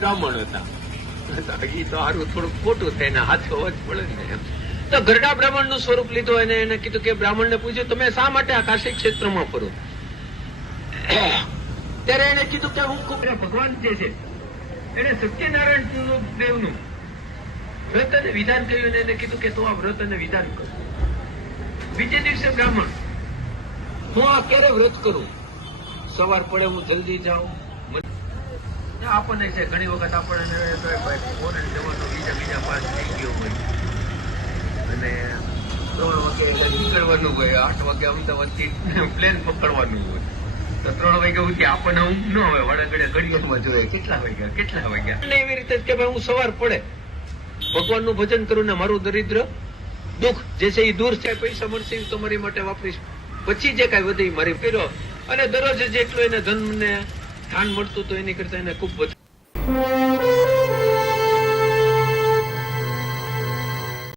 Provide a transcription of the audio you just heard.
બ્રાહ્મણ હતા, એ તો સારું થોડુંક ખોટું થાય ને હાથો અવાજ પડે ને એમ. તો ગરડા બ્રાહ્મણ નું સ્વરૂપ લીધું અને એને કીધું કે બ્રાહ્મણ ને પૂછ્યું તમે શા માટે આ કાશી ક્ષેત્રમાં ફરો? ત્યારે એને કીધું કે હું ભગવાન જે છે એને સત્યનારાયણ દેવનું વ્રત અને વિધાન કહ્યું અને એને કીધું કે તું આ વ્રત અને વિધાન કર. બીજે દિવસે બ્રાહ્મણ હું આ ક્યારે વ્રત કરું? સવાર પડે હું જલ્દી જાઉં. આપણને છે ઘણી વખત આપણને ફોરેન જવાનો બીજા પાસ થઈ ગયો હોય અને 3 વાગે નીકળવાનું હોય, 8 વાગે અમદાવાદથી પ્લેન પકડવાનું હોય, તો 3 વાગ્યા સુધી આપણને ઊંઘ ન હોય, વડે ઘડિયાળમાં જોઈએ કેટલા વાગ્યા. એવી રીતે કે ભાઈ હું સવાર પડે ભગવાનનું ભજન કરું ને મારું દરિદ્ર દુઃખ જે છે એ દૂર થાય, પૈસા મળશે એ તમારી માટે વાપરીશ, પછી જે કઈ વધે મારી કર્યો. અને દરરોજ જેટલું એને ધન ને સ્થાન મળતું તો એની કરતા એને ખૂબ વધુ